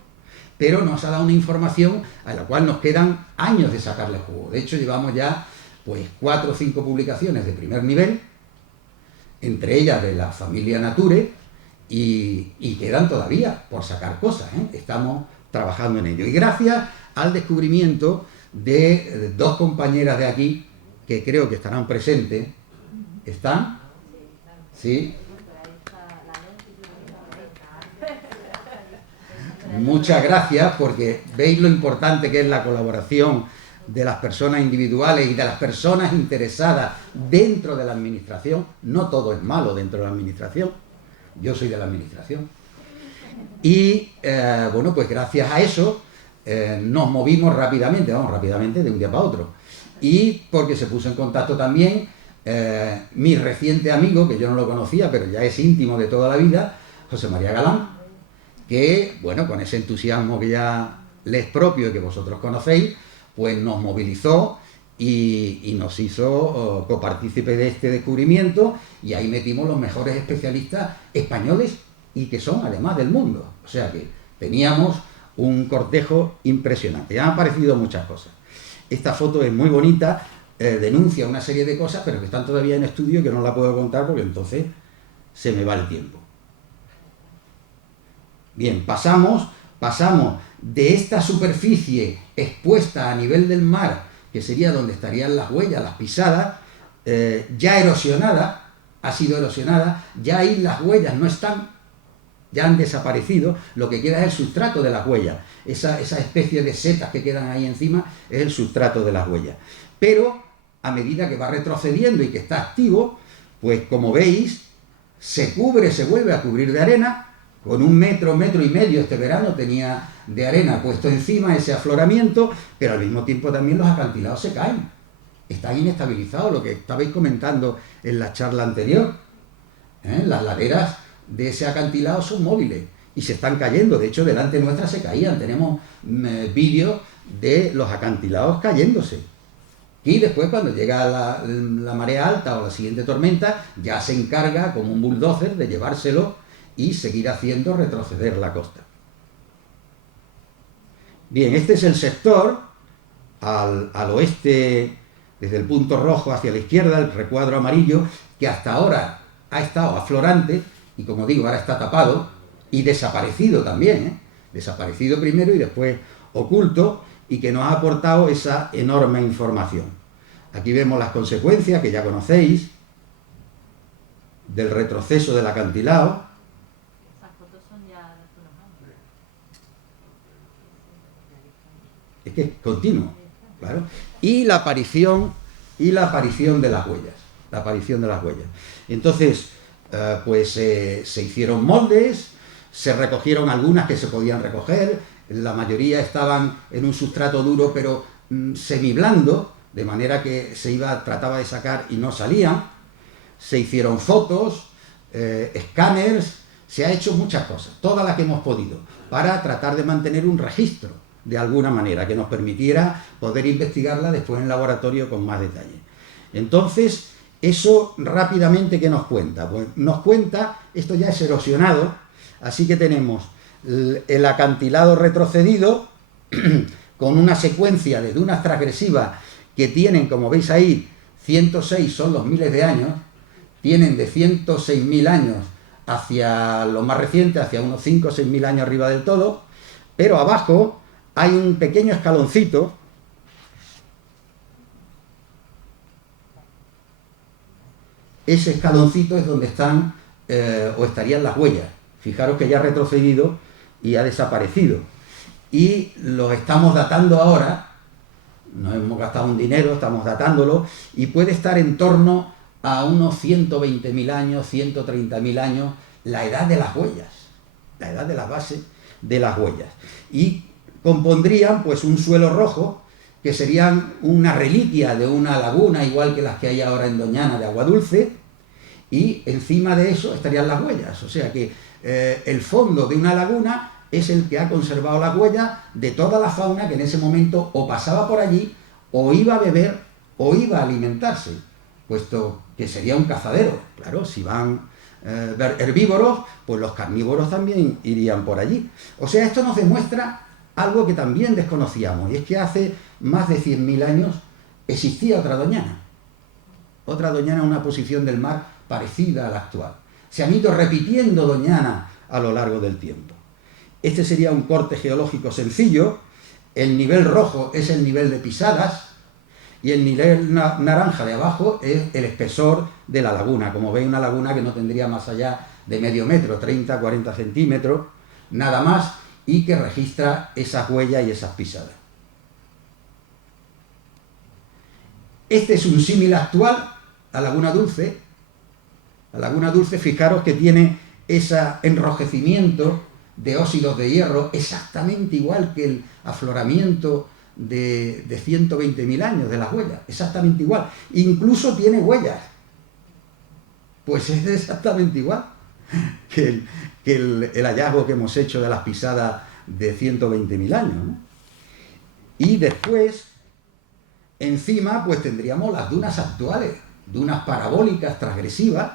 Pero nos ha dado una información a la cual nos quedan años de sacarle jugo. De hecho, llevamos ya pues 4 o 5 publicaciones de primer nivel, entre ellas de la familia Nature, y quedan todavía por sacar cosas, Estamos trabajando en ello. Y gracias al descubrimiento de 2 compañeras de aquí, que creo que estarán presentes. ¿Están? ¿Sí? Muchas gracias, porque veis lo importante que es la colaboración de las personas individuales y de las personas interesadas dentro de la administración. No todo es malo dentro de la administración. Yo soy de la administración. Y, bueno, pues gracias a eso nos movimos rápidamente, de un día para otro. Y porque se puso en contacto también mi reciente amigo, que yo no lo conocía, pero ya es íntimo de toda la vida, José María Galán, que, bueno, con ese entusiasmo que ya le es propio y que vosotros conocéis, pues nos movilizó y nos hizo copartícipe de este descubrimiento, y ahí metimos los mejores especialistas españoles y que son además del mundo. O sea que teníamos un cortejo impresionante. Ya han aparecido muchas cosas. Esta foto es muy bonita, denuncia una serie de cosas, pero que están todavía en estudio y que no la puedo contar porque entonces se me va el tiempo. Bien, pasamos pasamos de esta superficie expuesta a nivel del mar, que sería donde estarían las huellas, las pisadas, ya erosionada, ha sido erosionada, ya ahí las huellas no están, ya han desaparecido, lo que queda es el sustrato de las huellas. Esa especie de setas que quedan ahí encima es el sustrato de las huellas. Pero a medida que va retrocediendo y que está activo, pues como veis, se vuelve a cubrir de arena, con 1 metro, 1,5 metros este verano tenía de arena puesto encima ese afloramiento, pero al mismo tiempo también los acantilados se caen. Están inestabilizados, lo que estabais comentando en la charla anterior. Las laderas de ese acantilado son móviles y se están cayendo. De hecho, delante nuestra se caían. Tenemos vídeos de los acantilados cayéndose. Y después, cuando llega la marea alta o la siguiente tormenta, ya se encarga como un bulldozer de llevárselo y seguir haciendo retroceder la costa. Bien, este es el sector al oeste, desde el punto rojo hacia la izquierda, el recuadro amarillo, que hasta ahora ha estado aflorante y, como digo, ahora está tapado y desaparecido también, desaparecido primero y después oculto, y que nos ha aportado esa enorme información. Aquí vemos las consecuencias que ya conocéis del retroceso del acantilado. Esas fotos son ya de hace unos años. Es que es continuo, claro. Y la aparición de las huellas. La aparición de las huellas. Entonces, pues se hicieron moldes, se recogieron algunas que se podían recoger, la mayoría estaban en un sustrato duro pero semiblando, de manera que trataba de sacar y no salían. Se hicieron fotos, escáneres, se ha hecho muchas cosas, todas las que hemos podido, para tratar de mantener un registro de alguna manera que nos permitiera poder investigarla después en laboratorio con más detalle. Entonces, eso rápidamente, ¿qué nos cuenta? Pues nos cuenta, esto ya es erosionado, así que tenemos el acantilado retrocedido con una secuencia de dunas transgresivas que tienen, como veis ahí, 106 son los miles de años, tienen de 106.000 años hacia lo más reciente, hacia unos 5 o 6.000 años arriba del todo, pero abajo hay un pequeño escaloncito ese escaloncito es donde están o estarían las huellas. Fijaros que ya ha retrocedido y ha desaparecido. Y los estamos datando ahora, nos hemos gastado un dinero, estamos datándolo, y puede estar en torno a unos 120.000 años, 130.000 años, la edad de las huellas, la edad de la base de las huellas. Y compondrían pues un suelo rojo, que serían una reliquia de una laguna, igual que las que hay ahora en Doñana de agua dulce, y encima de eso estarían las huellas. O sea que el fondo de una laguna es el que ha conservado las huellas de toda la fauna que en ese momento o pasaba por allí, o iba a beber, o iba a alimentarse, puesto que sería un cazadero. Claro, si van herbívoros, pues los carnívoros también irían por allí. O sea, esto nos demuestra algo que también desconocíamos, y es que hace más de 100.000 años existía otra Doñana. Otra Doñana en una posición del mar parecida a la actual. Se han ido repitiendo Doñana a lo largo del tiempo. Este sería un corte geológico sencillo. El nivel rojo es el nivel de pisadas y el nivel naranja de abajo es el espesor de la laguna. Como veis, una laguna que no tendría más allá de medio metro, 30, 40 centímetros, nada más, y que registra esas huellas y esas pisadas. Este es un símil actual, la Laguna Dulce. La Laguna Dulce, fijaros que tiene ese enrojecimiento de óxidos de hierro, exactamente igual que el afloramiento de 120.000 años de las huellas, exactamente igual. Incluso tiene huellas. Pues es exactamente igual que el hallazgo que hemos hecho de las pisadas de 120.000 años, ¿no? Y después, encima, pues tendríamos las dunas actuales, dunas parabólicas transgresivas,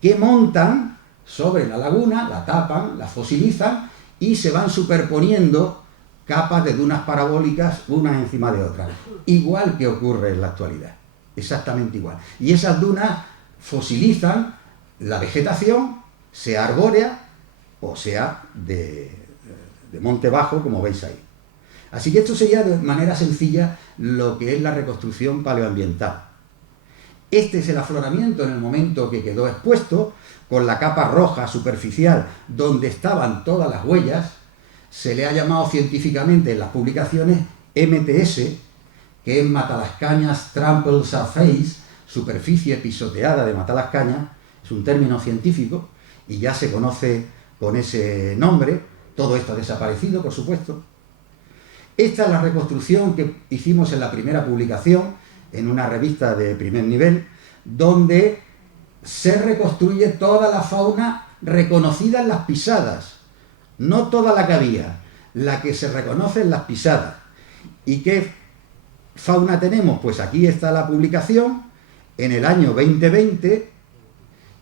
que montan sobre la laguna, la tapan, la fosilizan y se van superponiendo capas de dunas parabólicas unas encima de otras, igual que ocurre en la actualidad, exactamente igual. Y esas dunas fosilizan la vegetación, sea arbórea o sea de de monte bajo, como veis ahí. Así que esto sería de manera sencilla lo que es la reconstrucción paleoambiental. Este es el afloramiento en el momento que quedó expuesto, con la capa roja superficial donde estaban todas las huellas. Se le ha llamado científicamente en las publicaciones MTS, que es Matalascañas Trampled Surface, superficie pisoteada de Matalascañas, es un término científico y ya se conoce con ese nombre. Todo esto ha desaparecido, por supuesto. Esta es la reconstrucción que hicimos en la primera publicación, en una revista de primer nivel, donde se reconstruye toda la fauna reconocida en las pisadas, no toda la que había, la que se reconoce en las pisadas. ¿Y qué fauna tenemos? Pues aquí está la publicación, en el año 2020,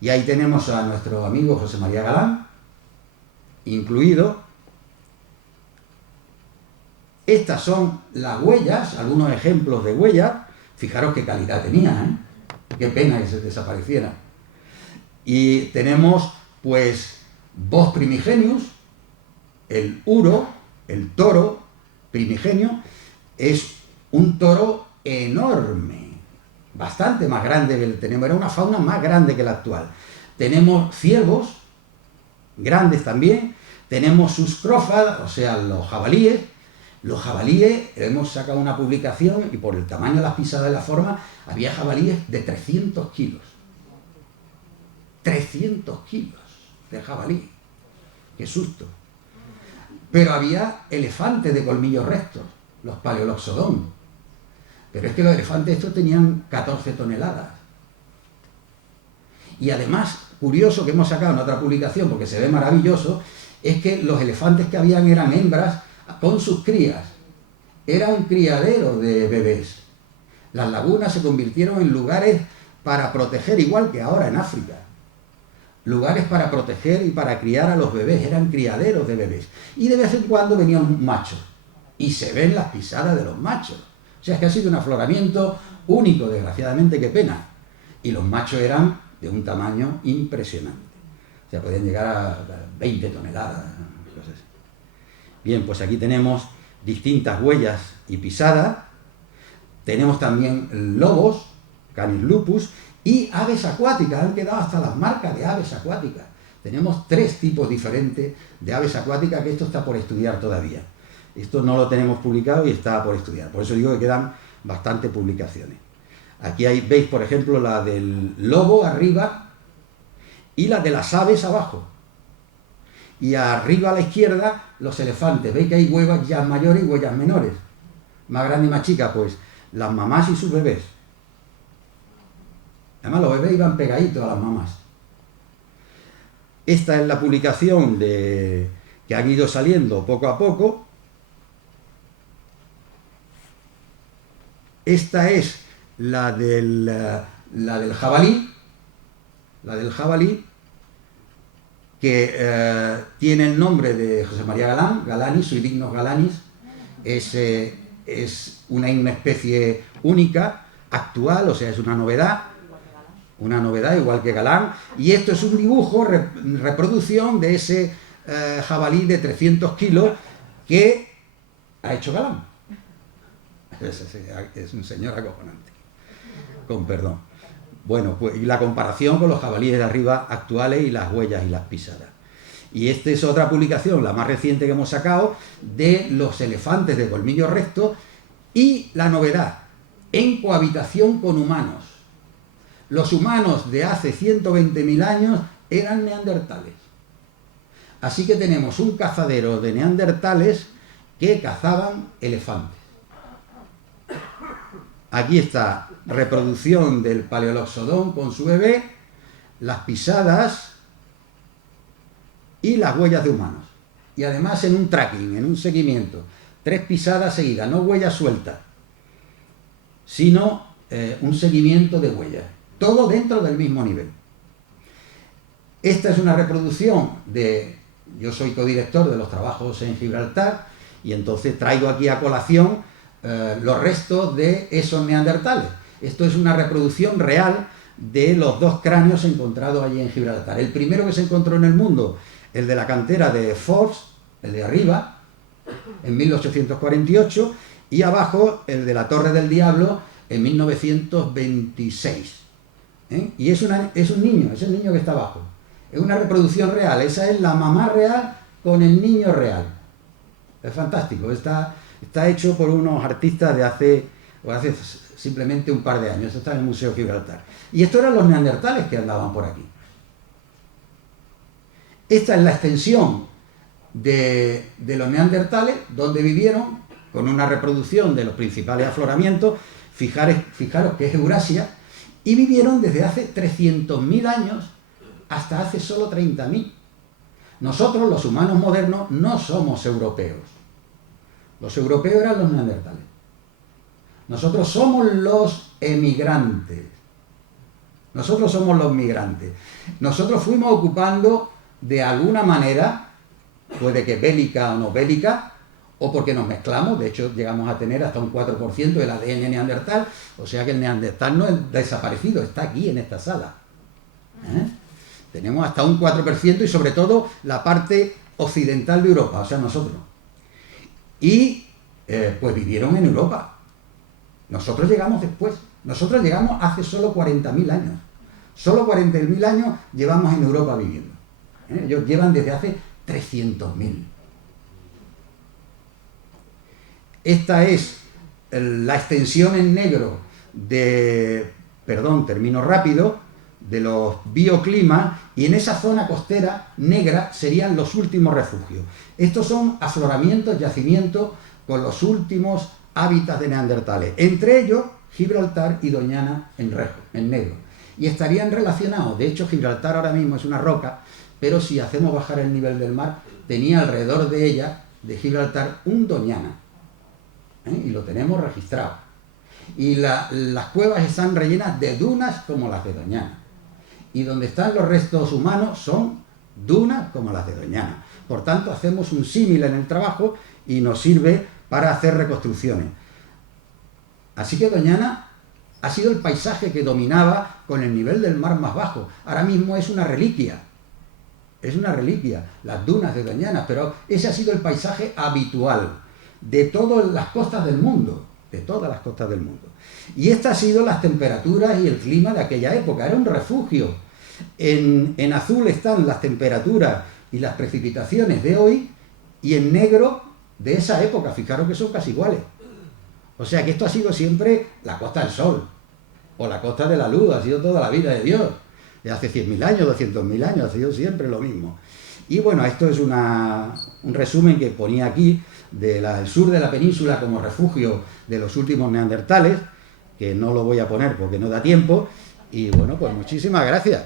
y ahí tenemos a nuestro amigo José María Galán, incluido. Estas son las huellas, algunos ejemplos de huellas. Fijaros qué calidad tenían, ¿eh? Qué pena que se desaparecieran. Y tenemos, pues, Bos primigenius, el uro, el toro primigenio, es un toro enorme, bastante más grande que el que tenemos, era una fauna más grande que la actual. Tenemos ciervos, grandes también, tenemos sus crófadas, o sea, los jabalíes. Los jabalíes, hemos sacado una publicación y por el tamaño de las pisadas y la forma, había jabalíes de 300 kilos. 300 kilos de jabalí. ¡Qué susto! Pero había elefantes de colmillos rectos, los Paleoloxodon. Pero es que los elefantes estos tenían 14 toneladas. Y además, curioso que hemos sacado en otra publicación, porque se ve maravilloso, es que los elefantes que habían eran hembras con sus crías. Era un criadero de bebés. Las lagunas se convirtieron en lugares para proteger, igual que ahora en África. Lugares para proteger y para criar a los bebés, eran criaderos de bebés. Y de vez en cuando venían un macho. Y se ven las pisadas de los machos. O sea, es que ha sido un afloramiento único, desgraciadamente, qué pena. Y los machos eran de un tamaño impresionante. O sea, podían llegar a 20 toneladas, cosas así. Bien, pues aquí tenemos distintas huellas y pisadas. Tenemos también lobos, Canis lupus, y aves acuáticas. Han quedado hasta las marcas de aves acuáticas. Tenemos 3 tipos diferentes de aves acuáticas, que esto está por estudiar todavía. Esto no lo tenemos publicado y está por estudiar. Por eso digo que quedan bastantes publicaciones. Aquí veis, por ejemplo, la del lobo arriba y la de las aves abajo. Y arriba a la izquierda, los elefantes. Veis que hay huellas mayores y huellas menores. Más grandes y más chicas, pues las mamás y sus bebés. Además, los bebés iban pegaditos a las mamás. Esta es la publicación que han ido saliendo poco a poco. Esta es la del jabalí. La del jabalí, que tiene el nombre de José María Galán, Galanis, Suidignos galanis. Es una especie única, actual, o sea, es una novedad igual que Galán. Y esto es un dibujo, reproducción de ese jabalí de 300 kilos que ha hecho Galán. Es un señor acojonante, con perdón. Bueno, pues y la comparación con los jabalíes de arriba actuales y las huellas y las pisadas. Y esta es otra publicación, la más reciente que hemos sacado, de los elefantes de colmillo recto y la novedad, en cohabitación con humanos. Los humanos de hace 120.000 años eran neandertales. Así que tenemos un cazadero de neandertales que cazaban elefantes. Aquí está reproducción del Paleoloxodon con su bebé, las pisadas y las huellas de humanos. Y además en un tracking, en un seguimiento. 3 pisadas seguidas, no huellas sueltas, sino un seguimiento de huellas. Todo dentro del mismo nivel. Esta es una reproducción yo soy codirector de los trabajos en Gibraltar y entonces traigo aquí a colación los restos de esos neandertales. Esto es una reproducción real de los 2 cráneos encontrados allí en Gibraltar. El primero que se encontró en el mundo, el de la cantera de Forbes, el de arriba, en 1848, y abajo el de la Torre del Diablo en 1926. Y es un niño, es el niño que está abajo. Es una reproducción real, esa es la mamá real con el niño real. Es fantástico, está hecho por unos artistas de hace simplemente un par de años. Esto está en el Museo Gibraltar. Y estos eran los neandertales que andaban por aquí. Esta es la extensión de los neandertales, donde vivieron con una reproducción de los principales afloramientos. Fijaros que es Eurasia, y vivieron desde hace 300.000 años hasta hace solo 30.000. Nosotros, los humanos modernos, no somos europeos. Los europeos eran los neandertales. Nosotros somos los emigrantes. Nosotros somos los migrantes. Nosotros fuimos ocupando de alguna manera, puede que bélica o no bélica, o porque nos mezclamos. De hecho, llegamos a tener hasta un 4% del ADN neandertal, o sea que el neandertal no es desaparecido, está aquí en esta sala. Tenemos hasta un 4% y sobre todo la parte occidental de Europa, o sea, nosotros. Y pues vivieron en Europa. Nosotros llegamos después. Nosotros llegamos hace solo 40.000 años. Solo 40.000 años llevamos en Europa viviendo. Ellos llevan desde hace 300.000. Esta es la extensión en negro de, termino rápido, de los bioclimas, y en esa zona costera negra serían los últimos refugios. Estos son afloramientos, yacimientos con los últimos hábitats de neandertales, entre ellos Gibraltar y Doñana en negro, y estarían relacionados. De hecho, Gibraltar ahora mismo es una roca, pero si hacemos bajar el nivel del mar, tenía alrededor de ella, de Gibraltar, un Doñana, y lo tenemos registrado. Y las cuevas están rellenas de dunas como las de Doñana, y donde están los restos humanos son dunas como las de Doñana. Por tanto, hacemos un símil en el trabajo y nos sirve para hacer reconstrucciones. Así que Doñana ha sido el paisaje que dominaba con el nivel del mar más bajo. Ahora mismo es una reliquia. Es una reliquia, las dunas de Doñana, pero ese ha sido el paisaje habitual de todas las costas del mundo. De todas las costas del mundo. Y estas han sido las temperaturas y el clima de aquella época. Era un refugio. En azul están las temperaturas y las precipitaciones de hoy, y en negro de esa época. Fijaros que son casi iguales. O sea que esto ha sido siempre la Costa del Sol, o la Costa de la Luz, ha sido toda la vida de Dios. De hace 100.000 años, 200.000 años, ha sido siempre lo mismo. Y bueno, esto es un resumen que ponía aquí del sur de la península como refugio de los últimos neandertales, que no lo voy a poner porque no da tiempo. Y bueno, pues muchísimas gracias.